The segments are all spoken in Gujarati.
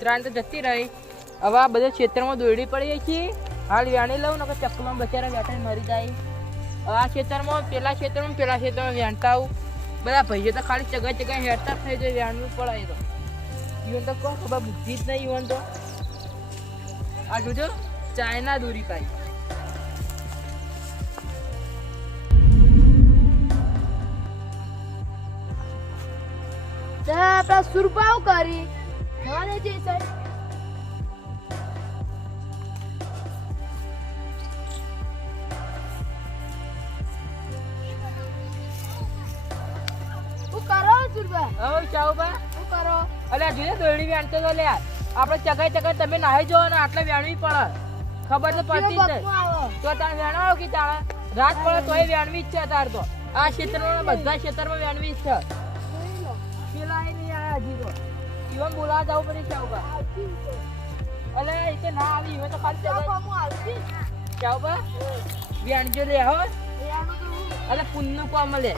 ઉત્તરાયણ તો જતી રહી. હવે આ બધા ક્ષેત્રમાં દોરડી પડી છીએ. હાલ વ્યાણી લઉં ને કે ચકમાં બચારા વ્યાટાને મરી જાય. આ ક્ષેત્રમાં પેલા ક્ષેત્રમાં વ્યાણતા આવું. બધા ભાઈઓ તો ખાલી ચગાઈ હેરતા થઈ જાય વ્યાણવું પડાય તો ઈવન તો કોઈ ખબર બુદ્ધિ જ નહીં. ઈવન તો આ જોજો ચાઇના દોરી પાઈ. આપડા સુરપાવ કરી મને જે સાહેબ શું કરો સુરપા? હવે ચાઉબા શું કરો? અલ્યા જોઈએ દોરડી વ્યાણતો તો લે આપણે ચગાઈ તમે નાહી જાઓ ને આટલે વ્યાણવી પડે. ખબર તો પડતી જ નહીં. તો તારે વ્યાણવાનો કે તારે રાત પડે તોય વ્યાણવી જ છે. તાર તો આ ક્ષેત્રમાં બધા ક્ષેત્રમાં વ્યાણવી જ છે. પેલા એ નહીં આવ્યા હજી તો ઈવન બોલાવા જવું પડે ચાઉબા. અલે એ તો ના આવી ઈવન તો ખાલી ચગાઈ ચાઉબા વ્યાણજો લે હો. અલે પુનનું કામ લે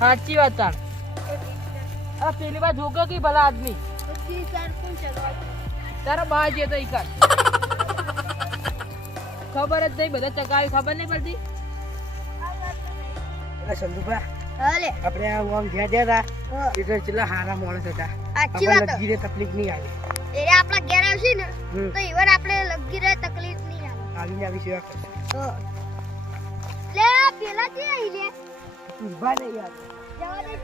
સાચી વાત. તાર આ પેલી વાર જોગો કે ભલા આદમી તારા બા જે તો ઈકાર ખબર જ નહીં. બધા ચકાવી ખબર નહીં પડતી. સંધુભા હાલે આપણે આમ જ્યાં ગયા હતા એટલે કેટલા હારા માણસ હતા. સાચી વાત. લગીરે તકલીફ નહીં આવી. એ આપણા ઘેર આવશે ને તો ઈવન આપણે લગી રહે તકલીફ નહીં આવે. આવીને આવી સેવા કરશે. લે પેલા કે આઈ લે ઉભા નહીં યાર. જવા દે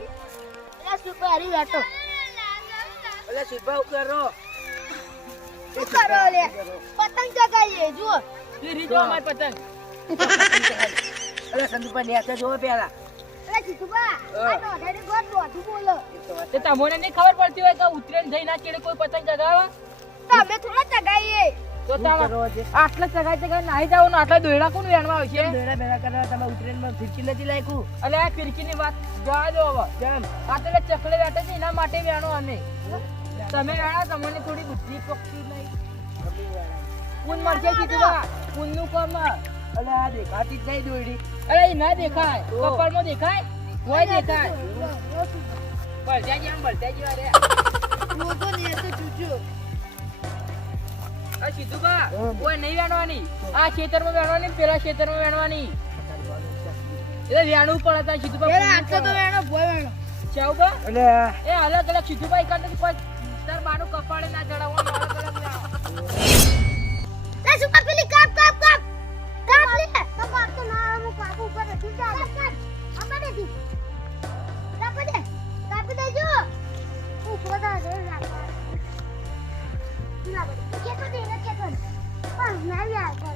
લે સુપર હરી વાટો. એટલે સુભા ઉકેરો શું કરો લે? પતંગ ચગાઈએ જુઓ. એ રીતો અમારી પતંગ. એટલે સંધુભા નેચા જોવો પેલા. અરે જીતુબા આ તો ઢેડે ગોટ દોઢું બોલો. તે તમને નહીં ખબર પડતી હોય કે ઉતરેન જઈ ના ચેડે કોઈ પતંગ ચગાવે તમે થોડા ચગાઈએ. તો તમે આટલા ચગાઈ નાહી જાવ ને આટલા દોયડા કોણ વેણવા આવશે? બેડા બેડા કરવા તમે ઉતરેનમાં ફિરકી નથી લાયકું. અલે આ ફિરકીની વાત જવા દો હવે. કેમ? આ તો ચકલે બેઠે છે એના માટે વેણો અને તમે વેણા તમને થોડી બુદ્ધિ પકતી નહીં. પૂન મળશે જીતુબા પૂનનું કામ. એટલે આ દેખાતી જ નહીં દોયડી. અરે એ ના દેખાય કપાળમાં દેખાય હોય દેખાય બળજાજી આમ બળજાજી વારે મોટો ને તો ચૂચો. આ જીતુબા કોઈ નહીં વેણવાની. આ ખેતરમાં વેણવાની પેલા ખેતરમાં વેણવાની. એટલે વેણવું પડે તા જીતુબા. પેલા આટલો તો વેણો ભોય વેણો. ચાઉબા એટલે એ અલગ અલગ જીતુબા એકાદ કોઈ તાર બાનું કપાળે ના ચડાવવાનું અલગ અલગ વેણો. લે સુપર પેલી કાપ કાપ કાપ કાપ લે. તો કાપ તો ના હું કાપ ઉપર નથી ચાલે. કાપ અમારે દી કાપ દે જો. ઉપર દા દે રાખવા. ના બસ કે તો દે ને કે તો પણ ના યાર કરો.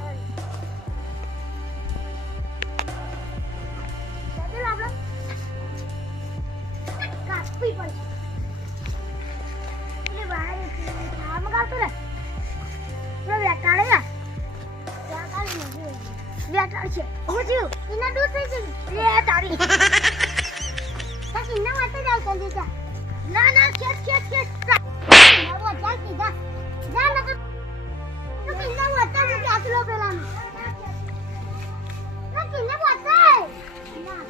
ચાલે લાવલો કાપી પડશે. લે બહાર આમ કાપ તો રે. વેટાડે વેટાડ છે ઓજી ઇના દૂધ થઈ ગઈ લે તારી ઇના માટે જાવ સંદેશા ના ના ખેત મારો જાલ કી જા લગ તો ઇના વાતા કે આટલો પેલાનો ના કિને વાતા ના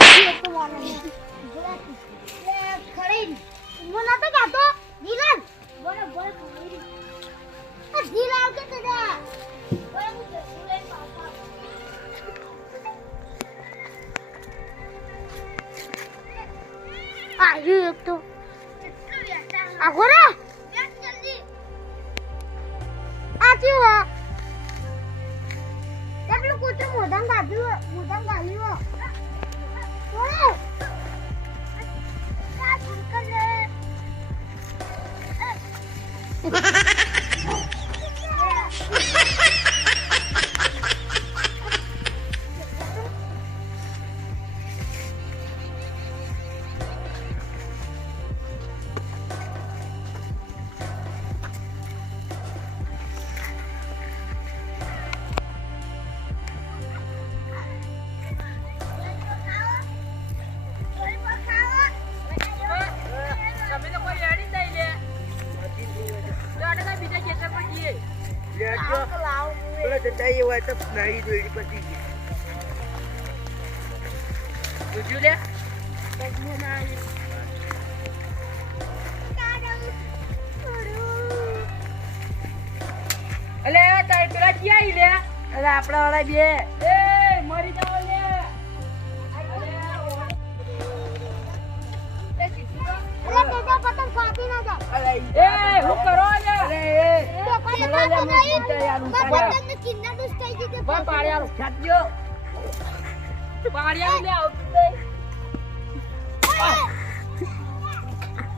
આ તો વાળા લે ખડી મોના તો ગાતો દિલન બોલે બોલે ખડી જીલાવ કે તે દે ઓય મુજે સુલે પાપા આયુ એક તો આગોરા બેસ જલ્દી આતી હો એટલું કુતરું મોઢાં ગાલ્યું ઓય આ શંકર લે જતા હોય તો નારી દોયડી પતી ગઈ. જોજો લે પેલા ક્યાં ઈ લે? અરે આપણા વાળા બે એ મરી જાવ લે. અરે તેજા પતંગ કાપી ના જાય. અરે એ હું કરો લે? અરે તો કોઈ કાપો નહીં. મારા પતંગને કિન્ના દુસ થઈ ગઈ છે. બા પાડ્યારો. છાત્યો પાડ્યારો લે આવતું દે.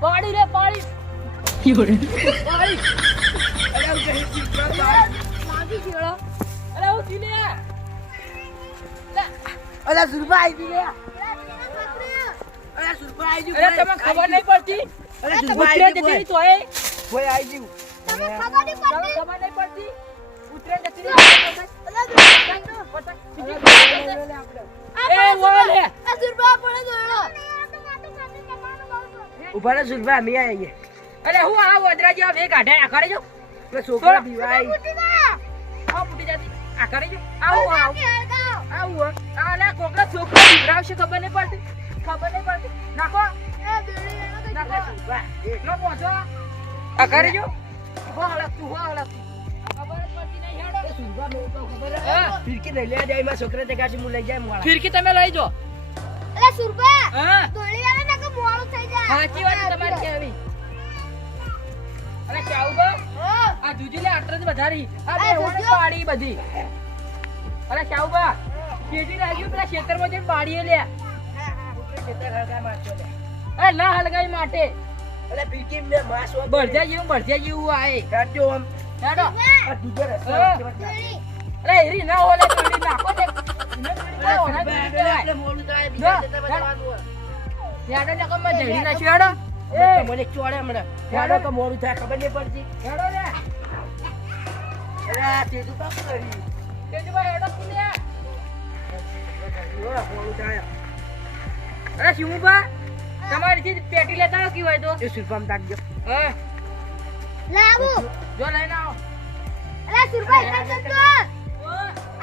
પાડી રે પાડી. પાડી. અરે હું કહી લાગી ગયો. અરે હું જી લે. અરે સુરભા આવી લે પકડ્યો. અરે સુરભા આવી અરે તમને ખબર નહીં પડતી? અરે ઉતરે સુરભા જતી આવી રહી તોય કોઈ આવી ગયું તમે ખબર નહીં તમને પડતી. ખબર નહીં પડતી? ઉતરે જતી રહી. એ વાહ લે. આ સુરભા પડે દોડો. આ તો માથું કાપી જવાનું બહુ. ઉભા રહો સુરભા અમે આવીએ અરે હું આ વદરા જેવા બે કાઢે આ કરે જો. પેલા છોકરા બીવાય ઉઠી જા. આ ફૂટી જતી. આ કરે જો. આવું આવું. કે હળગાવ. આવું આ ના કોકરા છોકરા બિવરાવશે ખબર નહીં પડતી. ખબર નહીં પડતી. નાખો. એ દોડી એનો તો નાખો. સુરભા નો પહોંચો. આ કરે જો. હો હળકતું હો હળકતું. ખબર જ પડતી નહીં હેડો. સુરભા મેં તો ખબર હા. હે ફિરકી લઈ લે જાય માં છોકરા જગાસી હું લઈ જાય મોળા ફિરકી તમે લઈ જો. અરે સુરભા હા. દોડી આવે ને કે મોડું થઈ જાય. સાચી વાત છે તમારી કેવી. અરે ચાઉબા હા. આ જુજી લે આટલે જ વધારી. આ આ બે ઓણે જુજો. પાડી બધી. અરે ચાઉબા કેજી રાખ્યું પેલા ખેતરમાં જઈને પાડીએ લે. ખેતર હળગા મારતો લે અરે ના હલગાઈ માટે. અરે ફિરકી મેં માસ વાપ બળજા જેવું આએ. કાઢજો આમ હેડો. આ બીજો રસ્તો હા. દોડી. અરે હેરી ના ઓલે તોડી નાખો ને. ના ઓલે તોડી દેવાય. આપણે મોડું થાય બીજા ના, જતા ના. બતાવવાનું હોય. હેડો ને કમ જડી નાખ્યો હેડો. એ મને ચોડે હમણાં યાડો તો મોડું થાય ખબર નહીં પડતી હેડો ને. અરે આ તેજુ કામ કરી તેજુભાઈ હેડો તું લે. ઓલા મોડું થાય અરે શિવુભા તમારી થી પેટી લેતા આવો કી હોય તો. એ સુરપામ તાકજો હા લાવો. જો લઈને આવો. અરે સુરભા ઇધર ચલ તો. ઓ,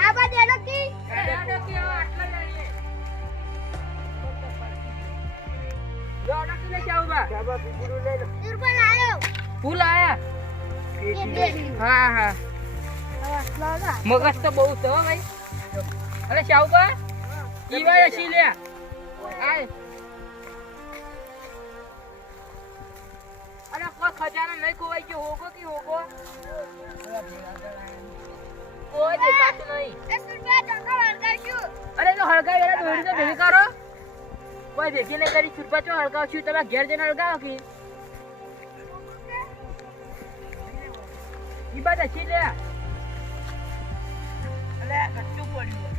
આ બાજુ એનો કી. હેડો કી આવો આટલા લડીએ. જો હેડો કી લે ચાઉબા. ચાબા પીપુડું લઈ લો સુરભા લાયો. ફૂલ આયા. એ બે. હા હા હવે લાવો. મગજ તો બહુ છે હો ભાઈ. અરે ચાઉબા ઈવાય સી લે. આય. અરે કોઈ ખજાના નહીં ખોવાઈ ગયો હોગો કી હોગો. કોઈ દેખાતું નહીં. એ સુરભા ડોકા હળગાવશું. અરે તો હળગાવી એના દોડી તો ભેગી કરો. કોઈ ભેગી નહીં કરી છુપા ચો હળગાવશું તમે ઘેર જઈને હળગાવો કે ઈ બાદ હસી લે. અલે આ કચ્ચું પડ્યું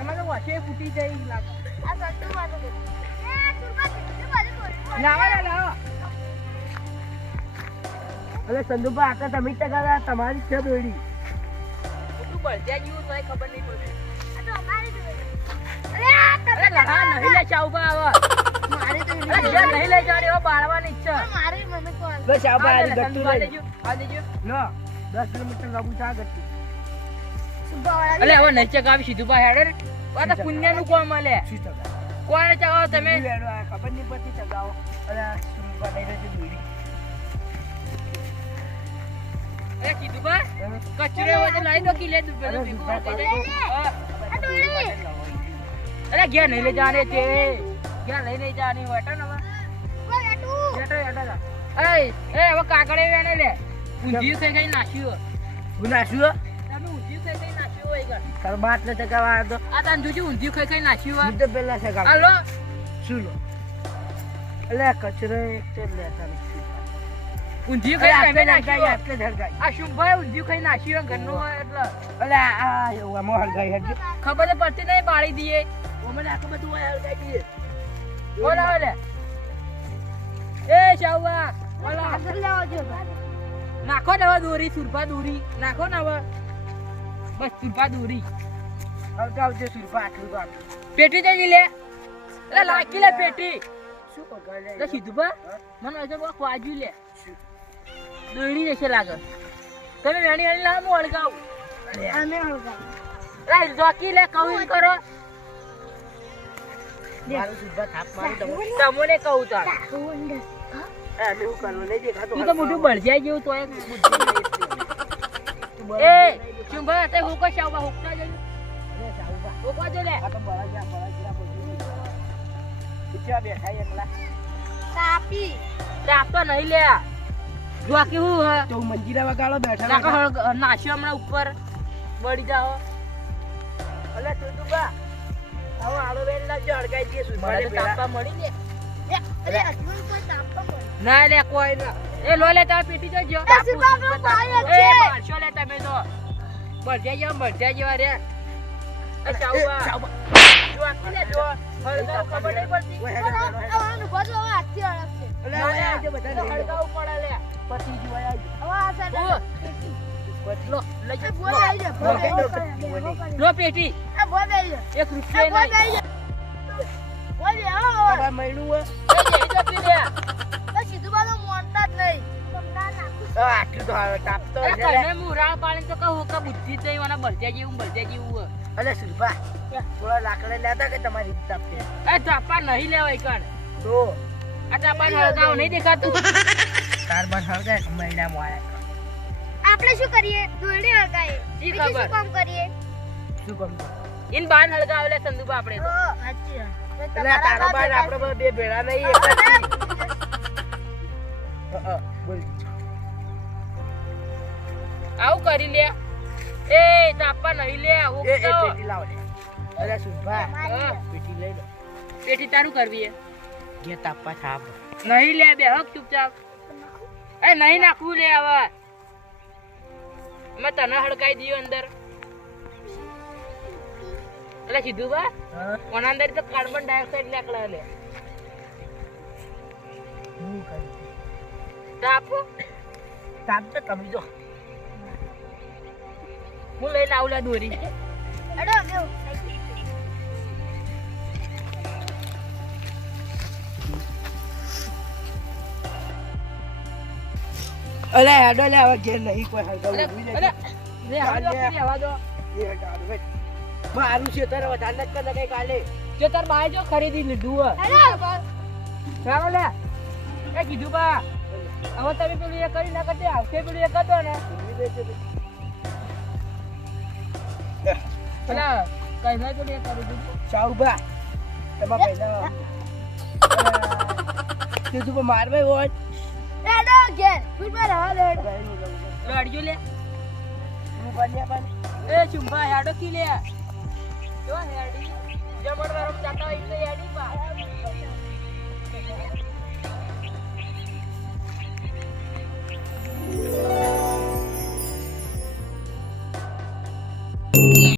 એમાં તો વસે ફૂટી જાય લાગે. આ સટ્ટુ મારું દે. એ સુરભા કેટલી બાજુ દોડી. લાવો ને લાવો. અલે સંદુભા આટલા તમે ટકા તમારી છે દોડી બધું બળદ્યા જેવું તોય ખબર નહીં પડતી. આ તો અમારી દોડી. અરે આ તમે અરે લહા નહીં લે ચાઉબા આવા. મારી દોડી. અરે ઘેર નહીં લઈ જવાની એવા બાળવાની ઈચ્છા. મારી મને કોણ. બસ ચાબા આ આની લે, ગટ્ટુ આ લઈ દેજો, આ દેજો. લો 10 કિલોમીટર લાગુ થા ગટ્ટુ સુરભા વાળા. અલે હવે નહીં ચગાવી સીધું બા હેડો ને. આ તો પુણ્યનું કોમ આલે. શું ટકા કોને ચગાવો તમે? ખબર નહીં પડતી ચગાવો અરે આ સુરપા લઈ લેજો દોડી અરે કીધું બા કચરો હોય તો લાવી દો કી લે તું પેલું ભેગું અરે, કરી દે. હા. આ દોડી. અરે ઘેર નહીં લઈ જવાની તે ઘેર લઈ નહીં જવાની હોય તો ને હવે. કોઈ આટું. હેઠો હેઠો જા. એ હવે કાકડે વેણે લે ઊંધિયું ખાઈ ખાઈ નાખ્યું. હું નાશું તમે ઊંધિયું ખાઈ ખાઈ નાખ્યું હોય ઘર. તાર બાત ને ચગાવા આવ્યો તો આ તાન જોજો ઊંધિયું ખાઈ ખાઈ નાખ્યું હોય. હું તો પેલા ચગાવ હાલો શું લો અલે આ કચરો એક તો લેતા નથી ઊંધિયું અરે ખાઈ આટલે નાખ્યું ધરગાઈ હોય. આટલે ધરગાઈ આ શુભભાઈ ઊંધિયું ખાઈ નાખ્યું હોય ઘરનું હોય એટલે અલે આ એવું આમાં હળગાઈ હરજી ખબર તો પડતી નહીં બાળી દઈએ. ઓમને આખું બધું હોય હળગાઈ દઈએ બોલાવો લે. એ શાહુબા બોલો. આગળ લાવો જો. નાખો ને હવે દોરી સુરપા દોરી નાખો ને હવે બસ સુરપા દોરી આવતો આવજો સુરપા આટલું તો આટલું પેટી જઈ લે. એટલે લાગી લે પેટી. શું પકડ લે એટલે સીધું બા મને હજુ બહુ વાજુ લે દોડી જશે લાગે. તમે વેણી વેણી લાવો હું હળગાવું. અમે હળગાવ. એટલે જોકી લે કહું એમ કરો. મારું સુરપા થાપ મારું તમે તમને કહું તો ઉંદર. અમે હું કરવું નહીં દેખાતું તું તો મોટું બળજાઈ જેવું તો એક બુદ્ધિ નહીં એટલી. એ ચુંબા તે હુકો શાવબા હુકતા જજો અરે સાઉબા હુકવા જો લે આ તો બળા બધું પીછા બેઠા એકલા કાપી તાપ તો નહીં લે જો કેવું હ તો મંજીરા વગાડો બેઠા નાખો નાશ્યો હમણાં ઉપર બળી જાઓ અલે તુતુબા આવો આળો બેન લાવજો હળગાઈ દે મને સુભાને તો બેડા તાપા મળી લે અરે અજમલ કોઈ તાપતો બોલ ના લે કોઈ ના એ લો લે તાર પેટી જજો એ સુકાનો ભાઈ જ એ છે મારશો લે તમે તો મરજા જેવા રે એ ચાઉબા સાઉબા જો આખી લે જો હળગાવ ખબર નહીં પડતી ઓય હેડો આવવાનું બધું હવે હાથથી અડકશે અલે ઓય આવજો બધા લઈ લો હળગાવ પડે લે પતિ જોયા હવે આ સાઈડ ઓ, પછી લો લઈ એ જા બોલ આવી જા બોલ આવી જા લો પેટી એ બોલ આવી જા એક રૂપિયા બોલ નહીં આવી જા બોલ આવો તમાર મૈણું હોય એ જઈ જતી લે તો સીધું બાજુ મોનતા જ નહીં તમને નાખું આટલું તો હવે તાપતો અરે હશે લે. કને મુરા પાણી તો કહું કે બુદ્ધિ થઈ મને બળજા જેવું અલે સુભા થોડા લાકડા લેતા કે તમારી તાપતે એ તાપા નહીં લેવાય કણ તો આ તાપા હળગાવ નહીં દેખાતું કાર્બન હળગાય મહિના મોયા આપણે શું કરીએ દોરડી હળગાઈએ શી બીજું ખબર? શું કામ કરીએ શું કરું ઇન બાન હળગાવ લે સંદુબા આપણે તો સાચી એટલે આ તારો બાર આપણે બે ભેળા નહીં એક જ છીએ. બોલ આવું કરી લે એ તાપા નહીં લે આવું એ પેટી લાવ લે અરે સુભા હા. પેટી લઈ લો પેટી તારું કરવી હે ઘે તાપા થાપ નહીં લે બે હક ચૂપચાપ એ નહીં નાખવું લે હવે મેં તને હળગાઈ દીધું અંદર એટલે સીધું બા હા કોના અંદર તો કાર્બન ડાયોક્સાઇડ નીકળે લે હું કરું તાપ તાપ તો તમે જો હું લઈને આવું લે દોરી અડો બેવ અલે હેડો લે હવે ઘેર નહીં કોઈ અરે હળગાવું અરે રે હવા દો કે હવા દો એ હટાડો ભાઈ મારું છે તારે વધારે ન કરે કઈ કાલે જો તાર બાય જો ખરીદી લીધું હે અડો ચાલો લે એ કીધું બા હવે તમે પેલું એ કરી ના કરતે આવશે પેલું એ કરતો ને પેલા કઈ ભાઈ પેલું એ કરી દીધું સાઉબા તમારા પૈસા તું મારવે હોય અડો ઘેર તું પર હા લેડ લડજો લે હું બન્યા બન એ ચુંબા હેડો કી લે જો હેડી જમણ વાળો જાતા હોય એટલે હેડી બા